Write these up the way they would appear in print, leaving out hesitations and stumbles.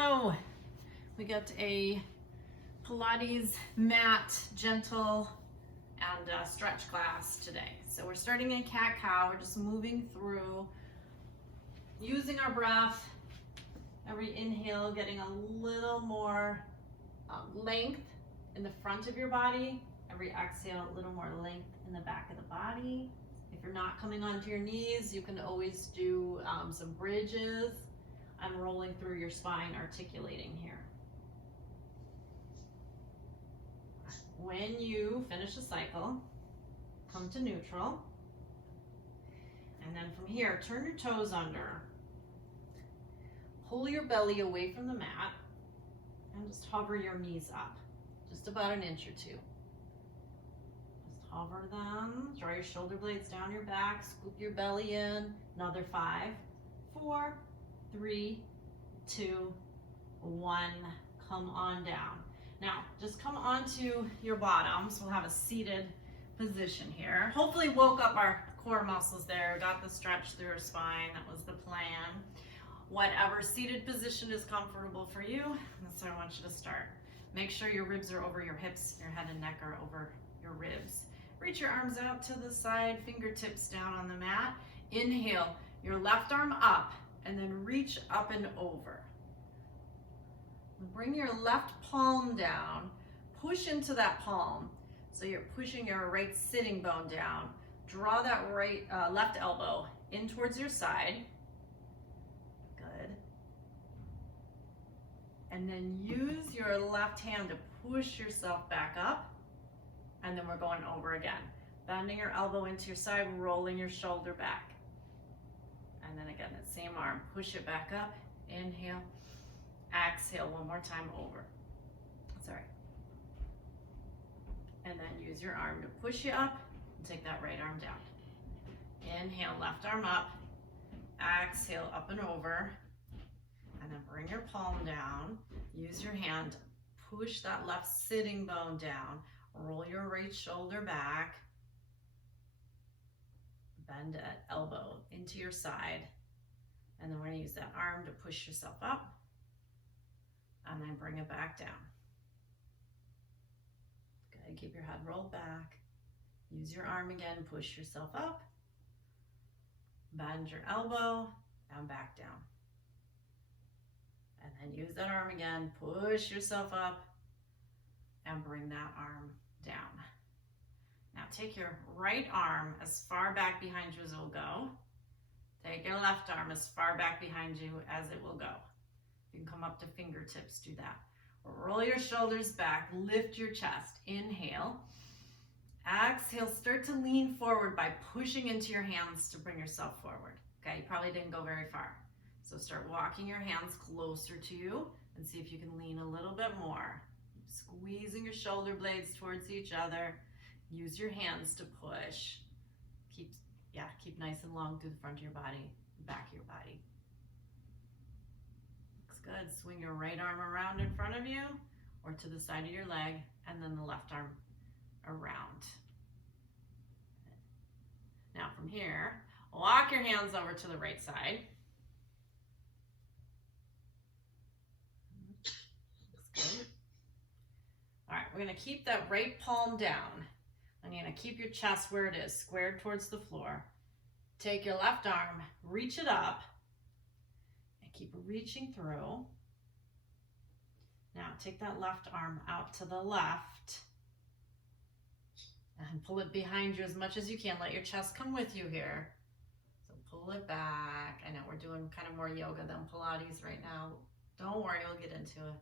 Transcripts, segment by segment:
Hello. We got a Pilates mat, gentle, and stretch class today. So we're starting in cat-cow. We're just moving through, using our breath. Every inhale, getting a little more length in the front of your body. Every exhale, a little more length in the back of the body. If you're not coming onto your knees, you can always do some bridges and rolling through your spine, articulating here. When you finish a cycle, come to neutral. And then from here, turn your toes under. Pull your belly away from the mat and just hover your knees up, just about an inch or two. Just hover them, draw your shoulder blades down your back, scoop your belly in. Another 5, 4, 3, 2, 1, come on down. Now, just come onto your bottoms. We'll have a seated position here. Hopefully woke up our core muscles there, got the stretch through our spine. That was the plan. Whatever seated position is comfortable for you, that's where I want you to start. Make sure your ribs are over your hips, your head and neck are over your ribs. Reach your arms out to the side, fingertips down on the mat. Inhale, your left arm up, and then reach up and over. Bring your left palm down, push into that palm. So you're pushing your right sitting bone down. Draw that left elbow in towards your side. Good. And then use your left hand to push yourself back up. And then we're going over again. Bending your elbow into your side, rolling your shoulder back. And then again, that same arm, push it back up, inhale, exhale, one more time over. Sorry. And then use your arm to push you up and take that right arm down. Inhale, left arm up, exhale, up and over. And then bring your palm down, use your hand, push that left sitting bone down, roll your right shoulder back, bend that elbow into your side, and then we're going to use that arm to push yourself up, and then bring it back down. Good, keep your head rolled back. Use your arm again, push yourself up, bend your elbow, and back down. And then use that arm again, push yourself up, and bring that arm down. Now take your right arm as far back behind you as it will go. Take your left arm as far back behind you as it will go. You can come up to fingertips, do that. Roll your shoulders back, lift your chest. Inhale. Exhale, start to lean forward by pushing into your hands to bring yourself forward. Okay, you probably didn't go very far. So start walking your hands closer to you and see if you can lean a little bit more. Squeezing your shoulder blades towards each other. Use your hands to push. Keep nice and long through the front of your body, back of your body. Looks good. Swing your right arm around in front of you or to the side of your leg, and then the left arm around. Now from here, walk your hands over to the right side. Looks good. All right, we're going to keep that right palm down. And you're going to keep your chest where it is, squared towards the floor. Take your left arm, reach it up, and keep reaching through. Now take that left arm out to the left and pull it behind you as much as you can. Let your chest come with you here. So pull it back. I know we're doing kind of more yoga than Pilates right now. Don't worry, we'll get into it.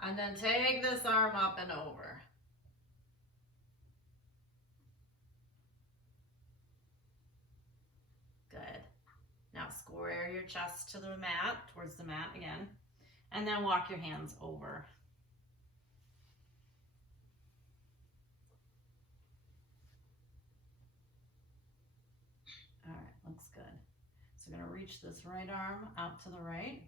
And then take this arm up and over. Good. Now square your chest to the mat, towards the mat again, and then walk your hands over. All right, looks good. So we're going to reach this right arm out to the right,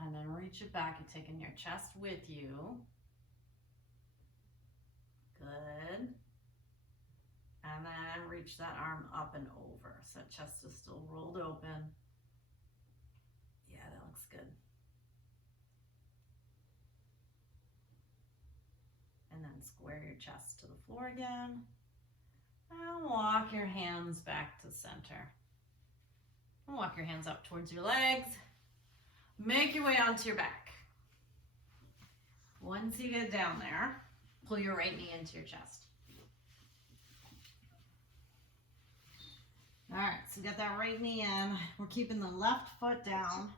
and then reach it back. You're taking your chest with you. Good. And then reach that arm up and over. So chest is still rolled open. Yeah, that looks good. And then square your chest to the floor again. And walk your hands back to center. And walk your hands up towards your legs. Make your way onto your back. Once you get down there, pull your right knee into your chest. All right, so get that right knee in. We're keeping the left foot down.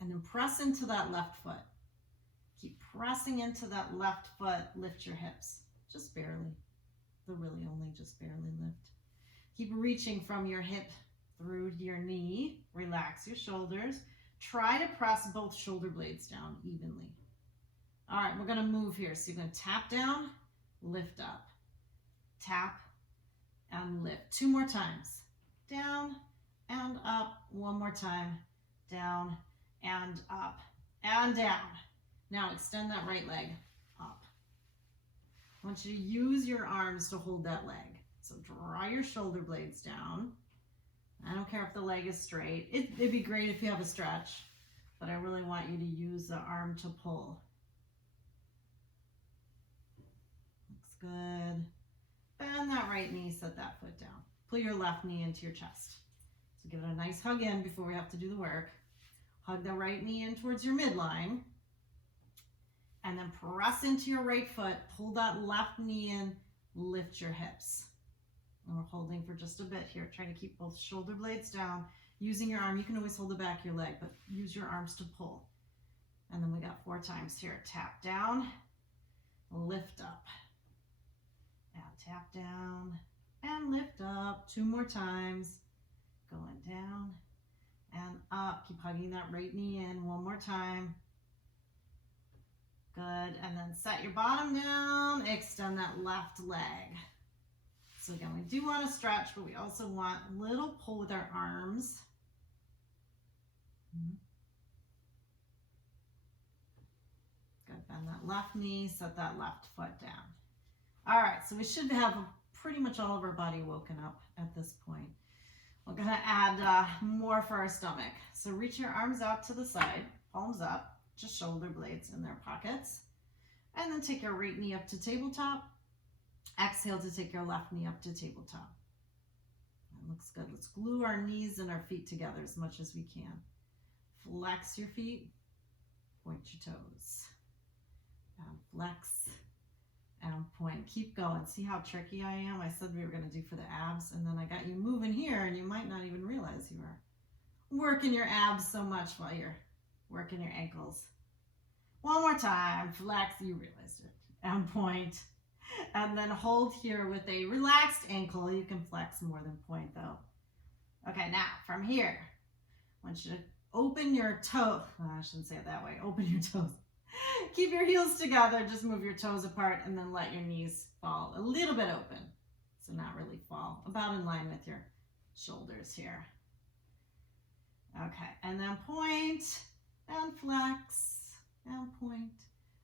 And then press into that left foot. Keep pressing into that left foot. Lift your hips, just barely. The really only just barely lift. Keep reaching from your hip through your knee. Relax your shoulders. Try to press both shoulder blades down evenly. All right, we're gonna move here. So you're gonna tap down, lift up. Tap and lift. 2 more times. Down and up. 1 more time. Down and up and down. Now extend that right leg up. I want you to use your arms to hold that leg. So draw your shoulder blades down. I don't care if the leg is straight. It'd be great if you have a stretch, but I really want you to use the arm to pull. Looks good. Bend that right knee, set that foot down. Pull your left knee into your chest. So give it a nice hug in before we have to do the work. Hug the right knee in towards your midline. And then press into your right foot. Pull that left knee in. Lift your hips. And we're holding for just a bit here. Try to keep both shoulder blades down. Using your arm, you can always hold the back of your leg, but use your arms to pull. And then we got 4 times here. Tap down, lift up. And tap down and lift up. 2 more times. Going down and up. Keep hugging that right knee in. 1 more time. Good. And then set your bottom down. Extend that left leg. So again, we do want to stretch, but we also want a little pull with our arms. Good. Bend that left knee. Set that left foot down. All right, so we should have pretty much all of our body woken up at this point. We're gonna add more for our stomach. So reach your arms out to the side, palms up, just shoulder blades in their pockets. And then take your right knee up to tabletop. Exhale to take your left knee up to tabletop. That looks good. Let's glue our knees and our feet together as much as we can. Flex your feet, point your toes. And flex. And point. Keep going. See how tricky I am? I said we were going to do for the abs, and then I got you moving here, and you might not even realize you are working your abs so much while you're working your ankles. 1 more time. Flex. You realized it. And point. And then hold here with a relaxed ankle. You can flex more than point, though. Okay, now from here, I want you to open your toe. Oh, I shouldn't say it that way. Open your toes. Keep your heels together, just move your toes apart, and then let your knees fall a little bit open. So not really fall, about in line with your shoulders here. Okay, and then point, and flex, and point,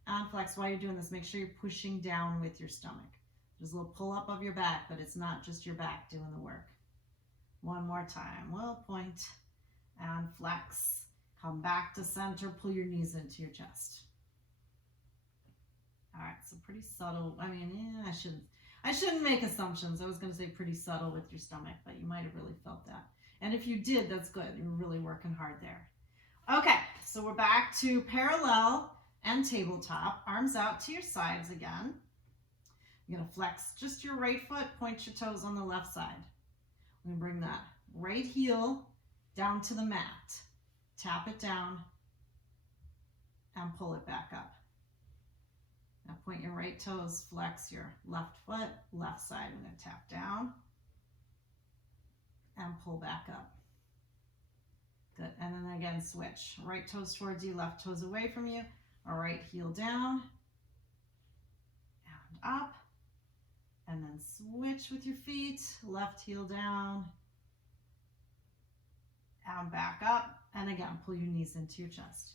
and flex. While you're doing this, make sure you're pushing down with your stomach. There's a little pull up of your back, but it's not just your back doing the work. 1 more time. Well, point, and flex. Come back to center, pull your knees into your chest. All right, so pretty subtle. I mean, I shouldn't make assumptions. I was going to say pretty subtle with your stomach, but you might have really felt that. And if you did, that's good. You're really working hard there. Okay, so we're back to parallel and tabletop. Arms out to your sides again. You're going to flex just your right foot, point your toes on the left side. We're going to bring that right heel down to the mat. Tap it down and pull it back up. Now point your right toes, flex your left foot, left side. We're going to tap down and pull back up. Good. And then again, switch. Right toes towards you, left toes away from you. Our right heel down and up. And then switch with your feet. Left heel down and back up. And again, pull your knees into your chest.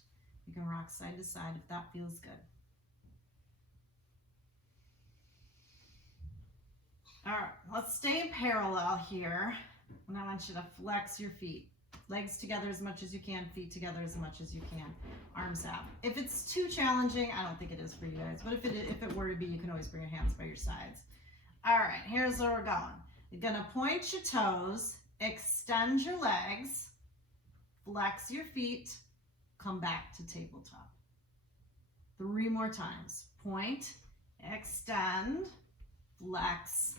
You can rock side to side if that feels good. All right, let's stay parallel here. And I want you to flex your feet. Legs together as much as you can, feet together as much as you can, arms out. If it's too challenging, I don't think it is for you guys, but if it were to be, you can always bring your hands by your sides. All right, here's where we're going. You're gonna point your toes, extend your legs, flex your feet, come back to tabletop. 3 more times. Point, extend, flex,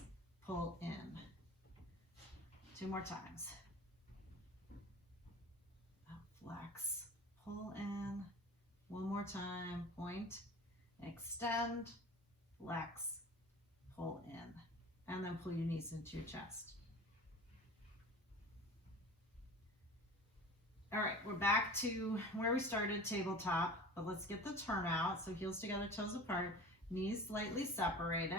pull in. 2 more times. Flex, pull in. 1 more time. Point, extend, flex, pull in. And then pull your knees into your chest. All right, we're back to where we started, tabletop, but let's get the turnout. So heels together, toes apart, knees slightly separated.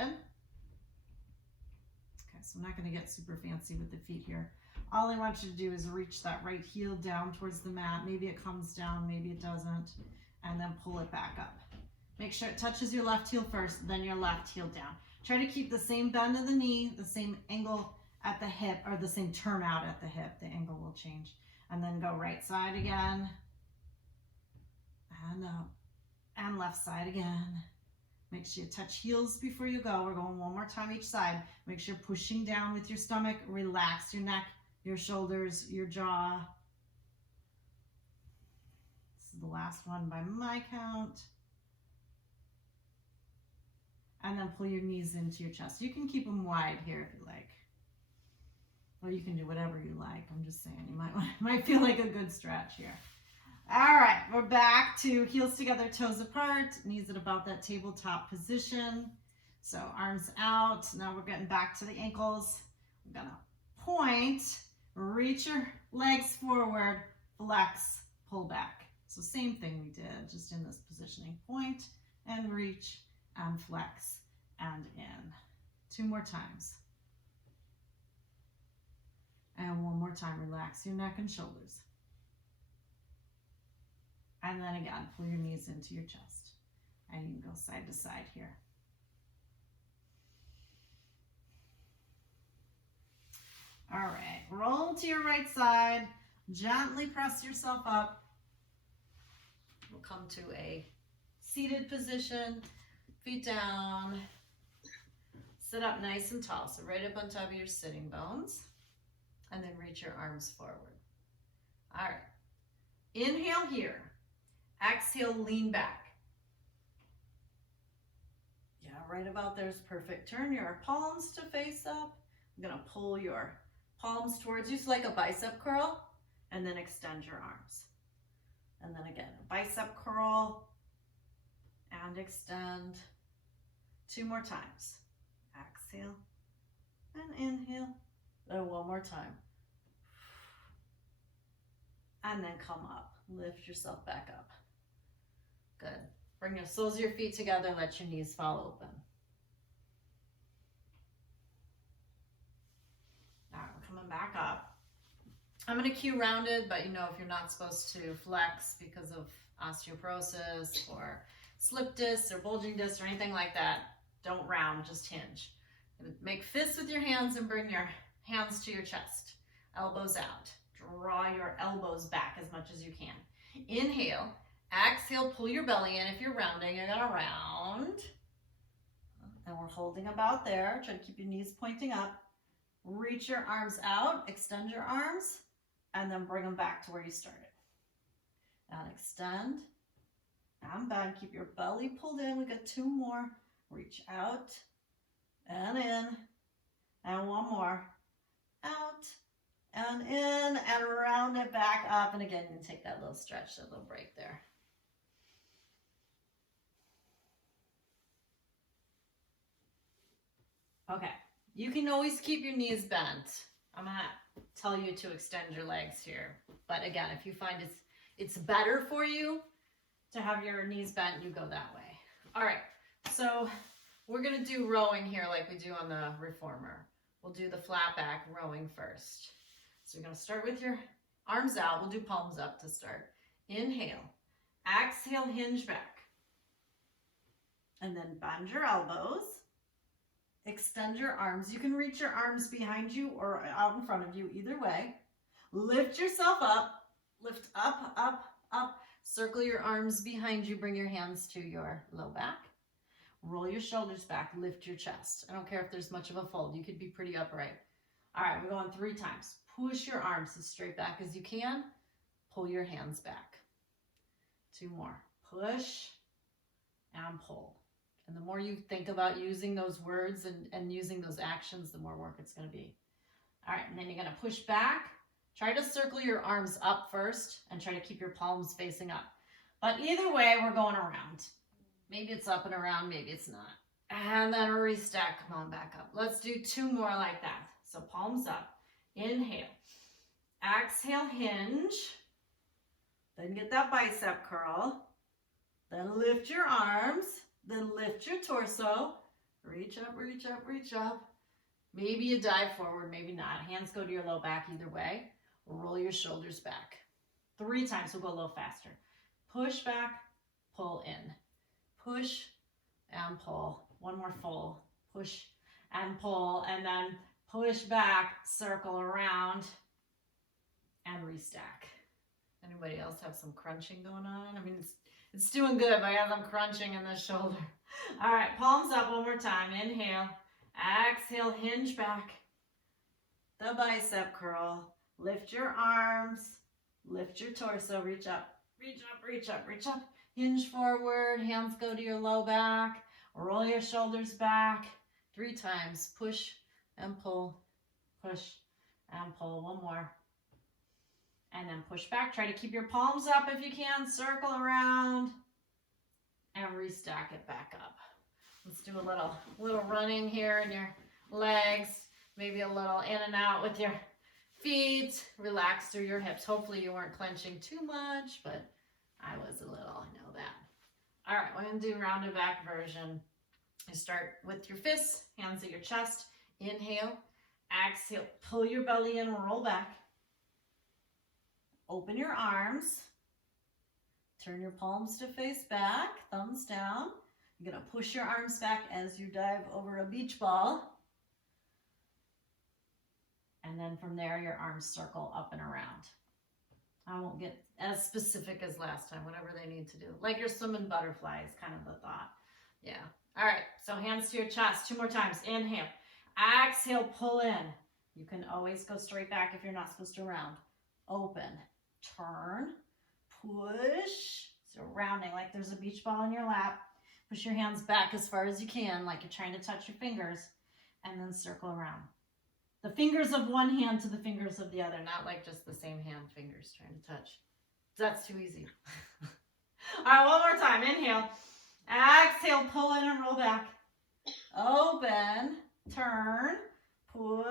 Okay, so I'm not gonna get super fancy with the feet here. All I want you to do is reach that right heel down towards the mat. Maybe it comes down, maybe it doesn't, and then pull it back up. Make sure it touches your left heel first, then your left heel down. Try to keep the same bend of the knee, the same angle at the hip, or the same turnout at the hip. The angle will change. And then go right side again, and up, and left side again. Make sure you touch heels before you go. We're going 1 more time each side. Make sure you're pushing down with your stomach. Relax your neck, your shoulders, your jaw. This is the last one by my count. And then pull your knees into your chest. You can keep them wide here if you like. Or you can do whatever you like. I'm just saying, you might feel like a good stretch here. All right, we're back to heels together, toes apart, knees at about that tabletop position. So arms out. Now we're getting back to the ankles. We're gonna point, reach your legs forward, flex, pull back. So same thing we did, just in this positioning. Point and reach and flex and in. 2 more times. And 1 more time, relax your neck and shoulders. And then again, pull your knees into your chest. And you can go side to side here. All right, roll to your right side. Gently press yourself up. We'll come to a seated position, feet down. Sit up nice and tall, so right up on top of your sitting bones. And then reach your arms forward. All right. Inhale here. Exhale, lean back. Yeah, right about there is perfect. Turn your palms to face up. I'm going to pull your palms towards you, so like a bicep curl, and then extend your arms. And then again, a bicep curl and extend. 2 more times. Exhale and inhale. Then 1 more time. And then come up. Lift yourself back up. Good. Bring your soles of your feet together. Let your knees fall open. All right, we're coming back up. I'm going to cue rounded, but you know, if you're not supposed to flex because of osteoporosis or slip discs or bulging discs or anything like that, don't round, just hinge. Make fists with your hands and bring your hands to your chest. Elbows out. Draw your elbows back as much as you can. Inhale. Exhale, pull your belly in. If you're rounding, you're gonna round. And we're holding about there. Try to keep your knees pointing up. Reach your arms out, extend your arms, and then bring them back to where you started. And extend, and back. Keep your belly pulled in. We got 2 more. Reach out, and in, and 1 more. Out, and in, and round it back up. And again, you can take that little stretch, that little break there. Okay, you can always keep your knees bent. I'm gonna tell you to extend your legs here. But again, if you find it's better for you to have your knees bent, you go that way. All right, so we're gonna do rowing here like we do on the reformer. We'll do the flat back rowing first. So you're gonna start with your arms out. We'll do palms up to start. Inhale, exhale, hinge back. And then bend your elbows. Extend your arms. You can reach your arms behind you or out in front of you, either way. Lift yourself up. Lift up, up, up. Circle your arms behind you. Bring your hands to your low back. Roll your shoulders back. Lift your chest. I don't care if there's much of a fold. You could be pretty upright. All right, we're going 3 times. Push your arms as straight back as you can. Pull your hands back. 2 more. Push and pull. And the more you think about using those words and using those actions, the more work it's going to be. All right, and then you're going to push back. Try to circle your arms up first and try to keep your palms facing up. But either way, we're going around. Maybe it's up and around, maybe it's not. And then restack, come on back up. Let's do 2 more like that. So palms up, inhale. Exhale, hinge. Then get that bicep curl. Then lift your arms. Then lift your torso. Reach up, reach up, reach up. Maybe you dive forward, maybe not. Hands go to your low back either way. Roll your shoulders back. 3 times, we'll go a little faster. Push back, pull in. Push and pull. 1 more full. Push and pull. And then push back, circle around, and restack. Anybody else have some crunching going on? I mean, it's doing good, but I have some crunching in the shoulder. All right, palms up 1 more time. Inhale. Exhale, hinge back. The bicep curl. Lift your arms. Lift your torso. Reach up. Reach up, reach up, reach up. Hinge forward. Hands go to your low back. Roll your shoulders back. 3 times. Push and pull. Push and pull. 1 more. And then push back. Try to keep your palms up if you can. Circle around. And restack it back up. Let's do a little running here in your legs. Maybe a little in and out with your feet. Relax through your hips. Hopefully you weren't clenching too much, but I was a little, I know that. All right, we're going to do rounded back version. You start with your fists, hands at your chest. Inhale, exhale, pull your belly in, roll back. Open your arms. Turn your palms to face back, thumbs down. You're going to push your arms back as you dive over a beach ball. And then from there, your arms circle up and around. I won't get as specific as last time, whatever they need to do. Like you're swimming butterfly is kind of the thought. Yeah. All right, so hands to your chest. 2 more times. Inhale. Exhale, pull in. You can always go straight back if you're not supposed to round. Open. Turn. Push. So rounding like there's a beach ball in your lap. Push your hands back as far as you can, like you're trying to touch your fingers, and then circle around. The fingers of one hand to the fingers of the other, not like just the same hand fingers trying to touch. That's too easy. All right, 1 more time. Inhale. Exhale, pull in and roll back. Open, turn, push.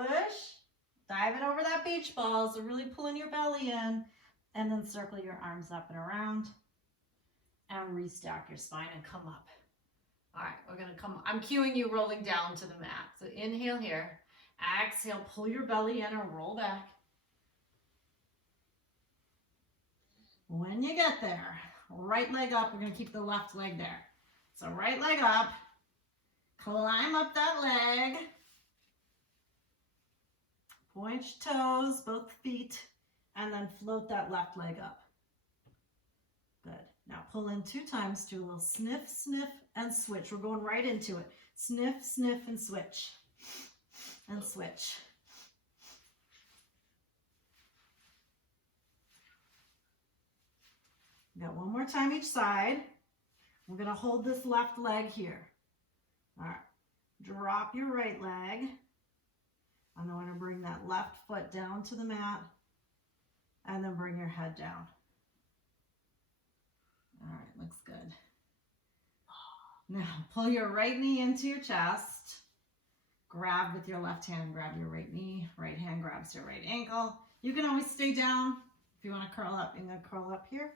Dive it over that beach ball, so really pulling your belly in, and then circle your arms up and around, and restack your spine and come up. All right, we're gonna come, I'm cueing you rolling down to the mat. So inhale here, exhale, pull your belly in and roll back. When you get there, right leg up, we're gonna keep the left leg there. So right leg up, climb up that leg, point your toes, both feet, and then float that left leg up. Good. Now pull in 2 times, do a little sniff, sniff, and switch. We're going right into it. Sniff, sniff, and switch. And switch. Got 1 more time each side. We're going to hold this left leg here. All right. Drop your right leg. And I want to bring that left foot down to the mat. And then bring your head down. All right, looks good. Now, pull your right knee into your chest. Grab with your left hand, grab your right knee. Right hand grabs your right ankle. You can always stay down. If you want to curl up, you're going to curl up here.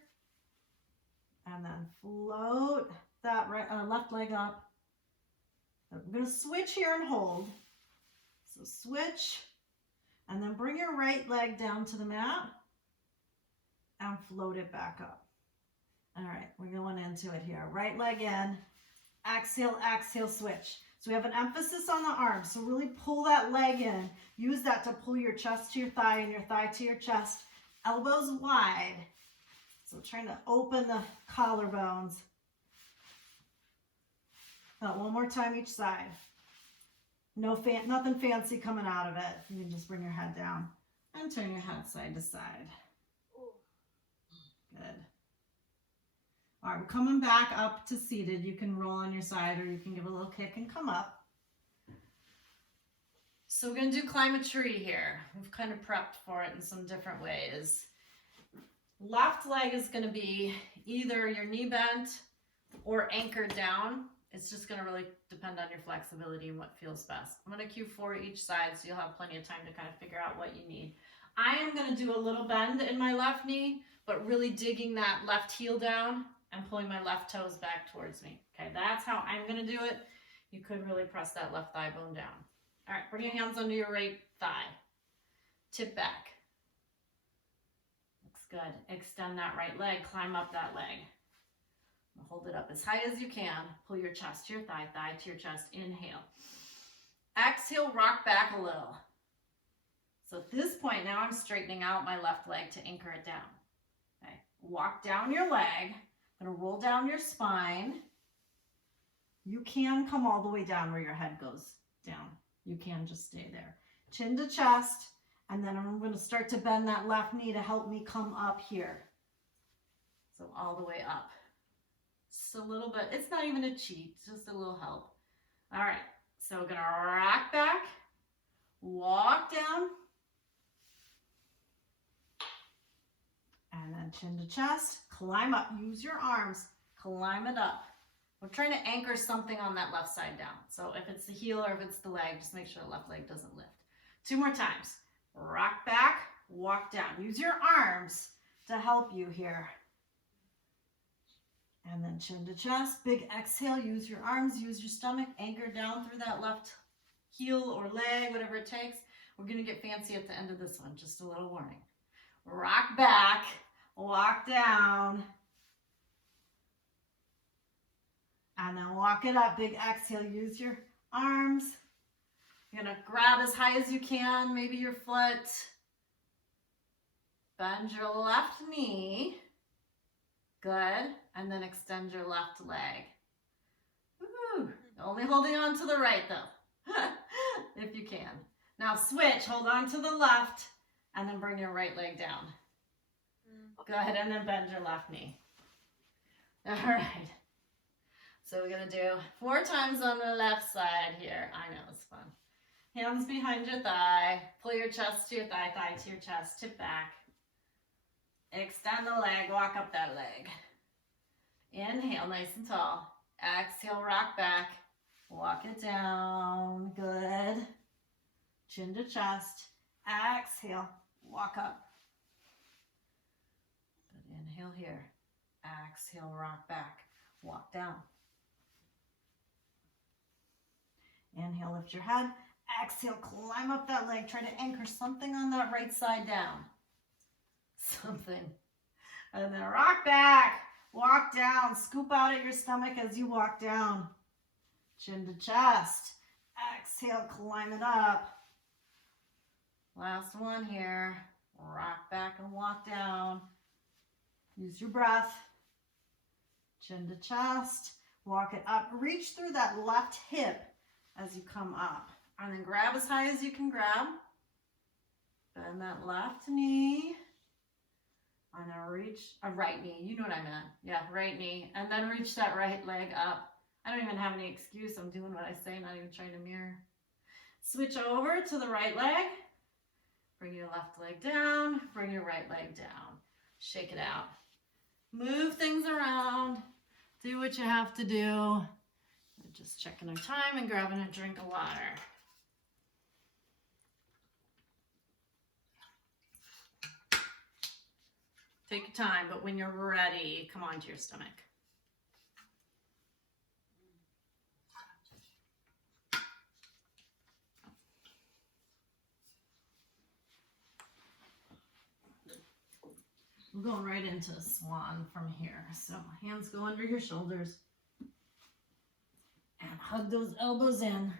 And then float that left leg up. I'm going to switch here and hold. So switch. And then bring your right leg down to the mat. And float it back up. All right, we're going into it here. Right leg in. Exhale, exhale, switch. So we have an emphasis on the arms. So really pull that leg in. Use that to pull your chest to your thigh and your thigh to your chest. Elbows wide. So trying to open the collarbones. One more time each side. Nothing fancy coming out of it. You can just bring your head down and turn your head side to side. Good. All right, we're coming back up to seated. You can roll on your side or you can give a little kick and come up. So we're going to do climb a tree here. We've kind of prepped for it in some different ways. Left leg is going to be either your knee bent or anchored down. It's just going to really depend on your flexibility and what feels best. I'm going to cue 4 each side so you'll have plenty of time to kind of figure out what you need. I am going to do a little bend in my left knee, but really digging that left heel down and pulling my left toes back towards me. Okay, that's how I'm going to do it. You could really press that left thigh bone down. All right, bring your hands under your right thigh. Tip back. Looks good. Extend that right leg, climb up that leg. Hold it up as high as you can. Pull your chest to your thigh, thigh to your chest. Inhale. Exhale, rock back a little. So at this point, now I'm straightening out my left leg to anchor it down. Okay. Walk down your leg. I'm going to roll down your spine. You can come all the way down where your head goes down. You can just stay there. Chin to chest. And then I'm going to start to bend that left knee to help me come up here. So all the way up. Just a little bit. It's not even a cheat. It's just a little help. All right. So we're going to rock back. Walk down. And then chin to chest. Climb up. Use your arms. Climb it up. We're trying to anchor something on that left side down. So if it's the heel or if it's the leg, just make sure the left leg doesn't lift. 2 more times. Rock back, walk down. Use your arms to help you here. And then chin to chest. Big exhale. Use your arms, use your stomach. Anchor down through that left heel or leg, whatever it takes. We're going to get fancy at the end of this one. Just a little warning. Rock back, walk down. And then walk it up. Big exhale. Use your arms. You're going to grab as high as you can, maybe your foot. Bend your left knee. Good. And then extend your left leg. Woo. Only holding on to the right though, if you can. Now switch. Hold on to the left and then bring your right leg down. Go ahead and then bend your left knee. All right. So we're going to do 4 times on the left side here. I know, it's fun. Hands behind your thigh. Pull your chest to your thigh, thigh to your chest. Tip back. Extend the leg. Walk up that leg. Inhale, nice and tall. Exhale, rock back. Walk it down. Good. Chin to chest. Exhale, walk up. Good. Inhale here. Exhale, rock back. Walk down. Inhale, lift your head. Exhale, climb up that leg. Try to anchor something on that right side down. Something. And then rock back. Walk down. Scoop out at your stomach as you walk down. Chin to chest. Exhale, climb it up. Last one here. Rock back and walk down. Use your breath. Chin to chest. Walk it up. Reach through that left hip as you come up. And then grab as high as you can grab. Bend that left knee. And then reach, right knee. You know what I meant. Yeah, right knee. And then reach that right leg up. I don't even have any excuse. I'm doing what I say, not even trying to mirror. Switch over to the right leg. Bring your left leg down. Bring your right leg down. Shake it out. Move things around. Do what you have to do. We're just checking our time and grabbing a drink of water. Take your time, but when you're ready, come onto your stomach. We're going right into a swan from here. So hands go under your shoulders. And hug those elbows in.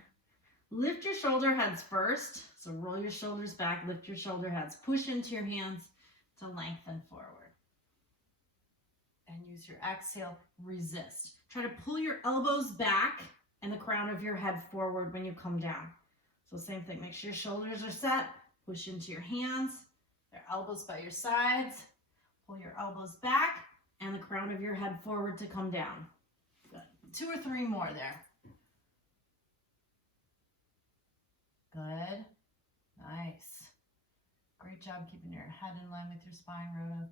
Lift your shoulder heads first. So roll your shoulders back, lift your shoulder heads. Push into your hands to lengthen forward. And use your exhale, resist. Try to pull your elbows back and the crown of your head forward when you come down. So same thing, make sure your shoulders are set. Push into your hands, your elbows by your sides. Pull your elbows back and the crown of your head forward to come down. Good. 2 or 3 more there. Good. Nice. Great job keeping your head in line with your spine, Rhoda.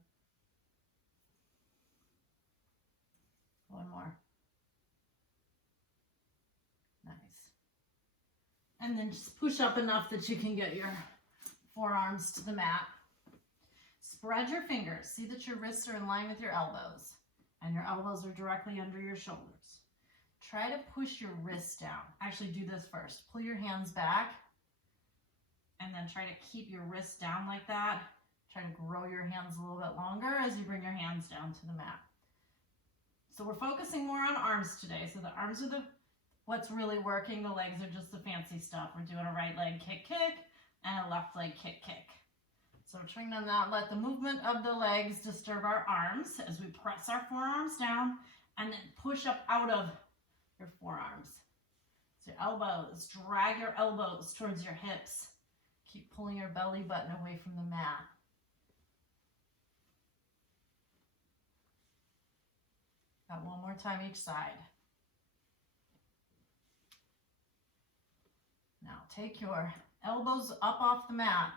1 more. Nice. And then just push up enough that you can get your forearms to the mat. Spread your fingers. See that your wrists are in line with your elbows and your elbows are directly under your shoulders. Try to push your wrists down. Actually, do this first. Pull your hands back and then try to keep your wrists down like that. Try to grow your hands a little bit longer as you bring your hands down to the mat. So we're focusing more on arms today. So the arms are what's really working. The legs are just the fancy stuff. We're doing a right leg kick, kick, and a left leg kick, kick. So we're trying to not let the movement of the legs disturb our arms as we press our forearms down and then push up out of your forearms. So your elbows, drag your elbows towards your hips. Keep pulling your belly button away from the mat. Got 1 more time each side. Now take your elbows up off the mat,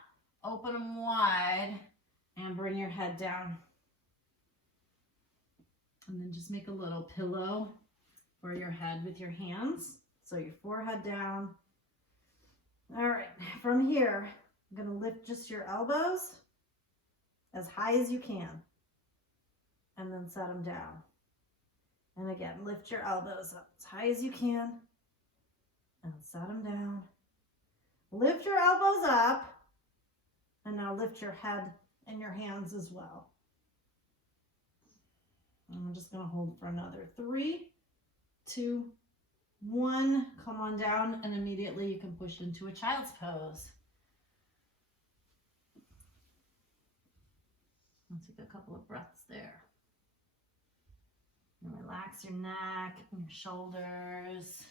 open them wide, and bring your head down. And then just make a little pillow for your head with your hands. So your forehead down. All right, from here, I'm gonna lift just your elbows as high as you can, and then set them down. And again, lift your elbows up as high as you can, and set them down. Lift your elbows up, and now lift your head and your hands as well. And I'm just gonna hold for another 3, 2, 1, come on down, and immediately you can push into a child's pose. Let's take a couple of breaths there. And relax your neck and your shoulders.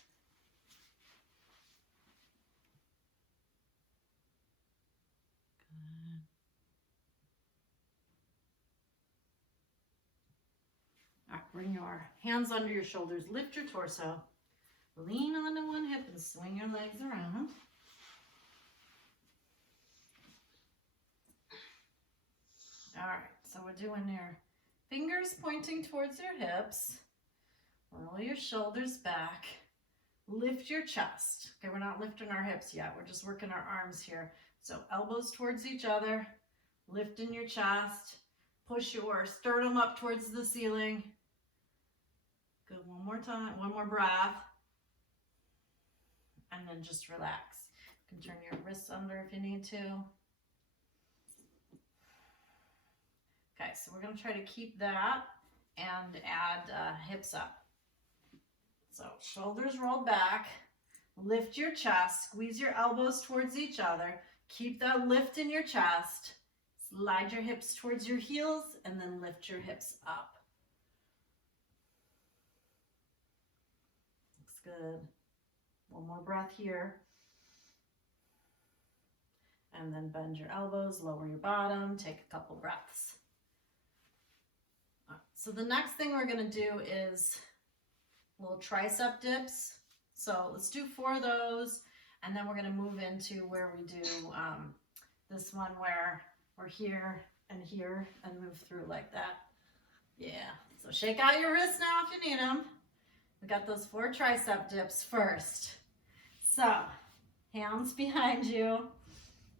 Good. All right, bring your hands under your shoulders, lift your torso. Lean onto one hip and swing your legs around. All right, so we're doing your fingers pointing towards your hips. Roll your shoulders back. Lift your chest. Okay, we're not lifting our hips yet. We're just working our arms here. So elbows towards each other. Lifting your chest. Push your sternum up towards the ceiling. Good, 1 more time, 1 more breath. And then just relax. You can turn your wrists under if you need to. Okay, so we're going to try to keep that and add hips up. So shoulders rolled back. Lift your chest. Squeeze your elbows towards each other. Keep that lift in your chest. Slide your hips towards your heels and then lift your hips up. Looks good. 1 more breath here. And then bend your elbows, lower your bottom, take a couple breaths. All right, so the next thing we're going to do is little tricep dips. So let's do 4 of those, and then we're going to move into where we do this one where we're here and move through like that. Yeah, so shake out your wrists now if you need them. We got those 4 tricep dips first. So, hands behind you,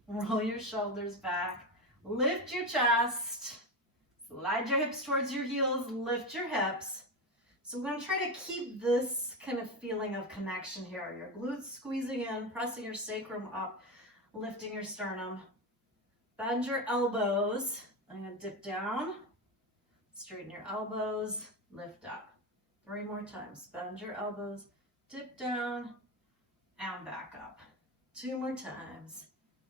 roll your shoulders back, lift your chest, slide your hips towards your heels, lift your hips. So we're going to try to keep this kind of feeling of connection here. Your glutes squeezing in, pressing your sacrum up, lifting your sternum. Bend your elbows. I'm going to dip down, straighten your elbows, lift up. 3 more times. Bend your elbows, dip down, and back up. 2 more times.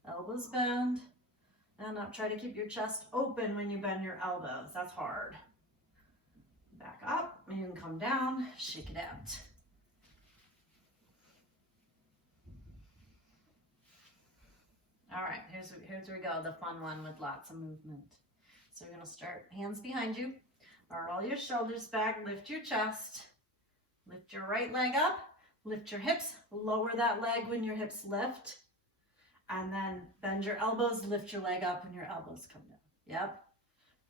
Elbows bend, and up. Try to keep your chest open when you bend your elbows. That's hard. Back up, you can come down, shake it out. All right, here's where we go, the fun one with lots of movement. So we're gonna start, hands behind you, roll your shoulders back, lift your chest, lift your right leg up, lift your hips, lower that leg when your hips lift, and then bend your elbows, lift your leg up when your elbows come down. Yep.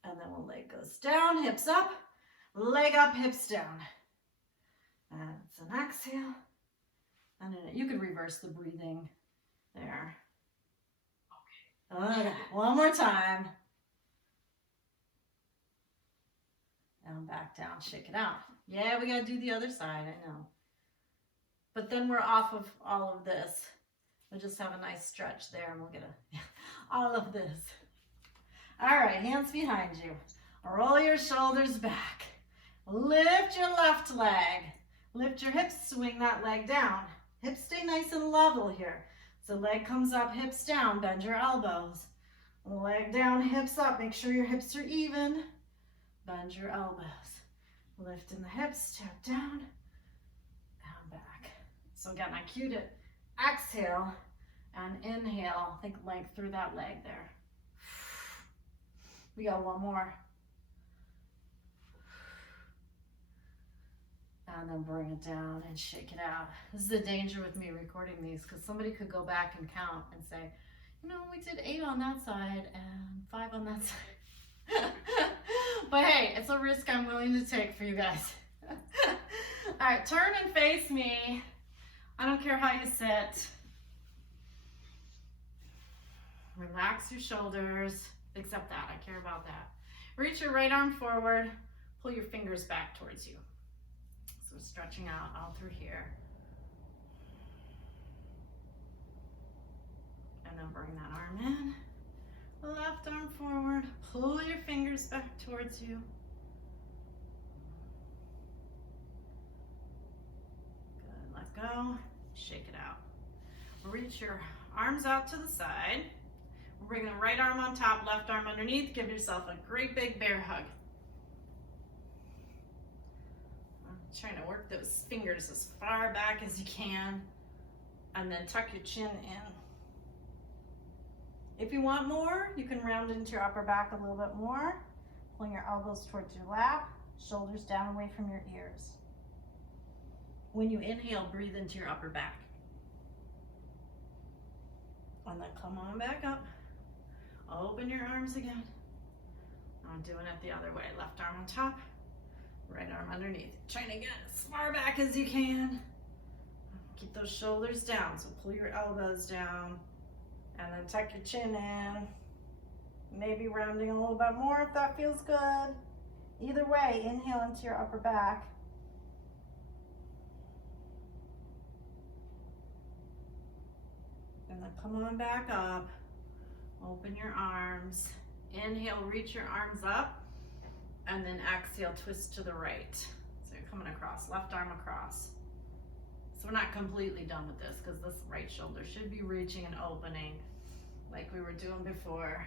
And then when leg goes down, hips up, leg up, hips down. And it's an exhale. And then you could reverse the breathing there. Okay, one more time. And back down, shake it out. Yeah, we gotta do the other side, I know. But then we're off of all of this. We'll just have a nice stretch there and we'll get all of this. All right, hands behind you. Roll your shoulders back. Lift your left leg. Lift your hips, swing that leg down. Hips stay nice and level here. So leg comes up, hips down, bend your elbows. Leg down, hips up. Make sure your hips are even. Bend your elbows. Lifting the hips, step down, and back. So again, I cued it. Exhale and inhale. Think length through that leg there. We got one more. And then bring it down and shake it out. This is the danger with me recording these because somebody could go back and count and say, you know, we did 8 on that side and 5 on that side. But hey, it's a risk I'm willing to take for you guys. All right, turn and face me. I don't care how you sit. Relax your shoulders, except that, I care about that. Reach your right arm forward, pull your fingers back towards you. So stretching out all through here. And then bring that arm in. Left arm forward, pull your fingers back towards you. Good, let go, shake it out. Reach your arms out to the side. Bring the right arm on top, left arm underneath. Give yourself a great big bear hug. Trying to work those fingers as far back as you can. And then tuck your chin in. If you want more, you can round into your upper back a little bit more. Pulling your elbows towards your lap, shoulders down away from your ears. When you inhale, breathe into your upper back. And then come on back up. Open your arms again. I'm doing it the other way. Left arm on top, right arm underneath. Trying to get as far back as you can. Keep those shoulders down, so pull your elbows down. And then tuck your chin in. Maybe rounding a little bit more if that feels good. Either way, inhale into your upper back. And then come on back up. Open your arms. Inhale, reach your arms up. And then exhale, twist to the right. So you're coming across, left arm across. So we're not completely done with this because this right shoulder should be reaching and opening like we were doing before.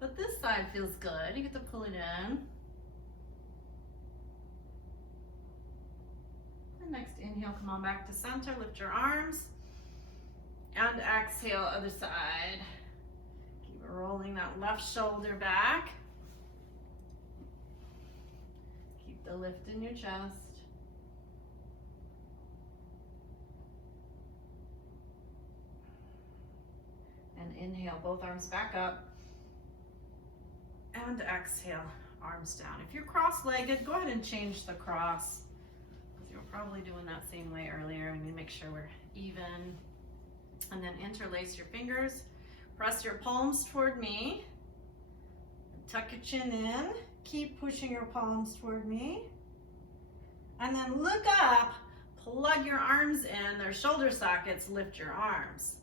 But this side feels good. You get to pull it in. And next inhale, come on back to center, lift your arms. And exhale, other side. Keep rolling that left shoulder back. Keep the lift in your chest. And inhale, both arms back up. And exhale, arms down. If you're cross-legged, go ahead and change the cross. Because you were probably doing that same way earlier. And you make sure we're even. And then interlace your fingers. Press your palms toward me. Tuck your chin in. Keep pushing your palms toward me. And then look up. Plug your arms in. Their shoulder sockets. Lift your arms.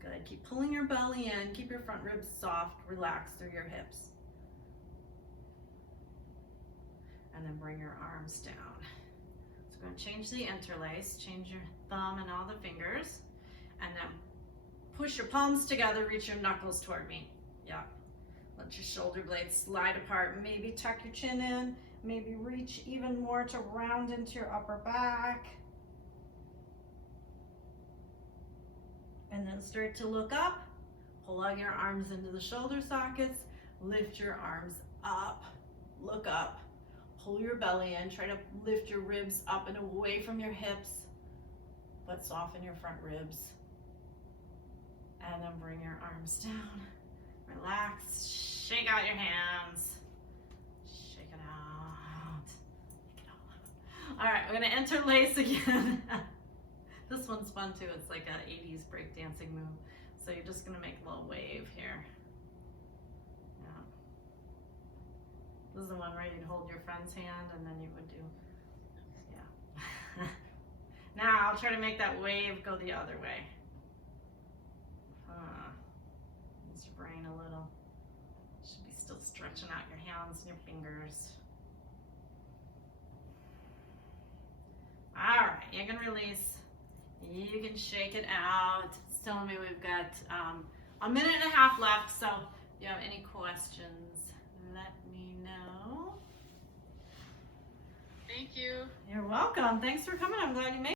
Good. Keep pulling your belly in. Keep your front ribs soft. Relax through your hips. And then bring your arms down. So So we're going to change the interlace, change your thumb and all the fingers, and then push your palms together, reach your knuckles toward me. Yeah. Let your shoulder blades slide apart. Maybe tuck your chin in, maybe reach even more to round into your upper back. And then start to look up, pull out your arms into the shoulder sockets, lift your arms up, look up, pull your belly in, try to lift your ribs up and away from your hips, but soften your front ribs. And then bring your arms down, relax, shake out your hands, shake it out, shake it all out. All right, we're gonna interlace again. This one's fun too. It's like an 80s breakdancing move. So you're just gonna make a little wave here. Yeah. This is the one where you'd hold your friend's hand and then you would do, yeah. Now I'll try to make that wave go the other way. Use your brain a little. Should be still stretching out your hands and your fingers. All right, you can release. You can shake it out. It's telling me we've got a minute and a half left, so if you have any questions, let me know. Thank you. You're welcome. Thanks for coming. I'm glad you made it.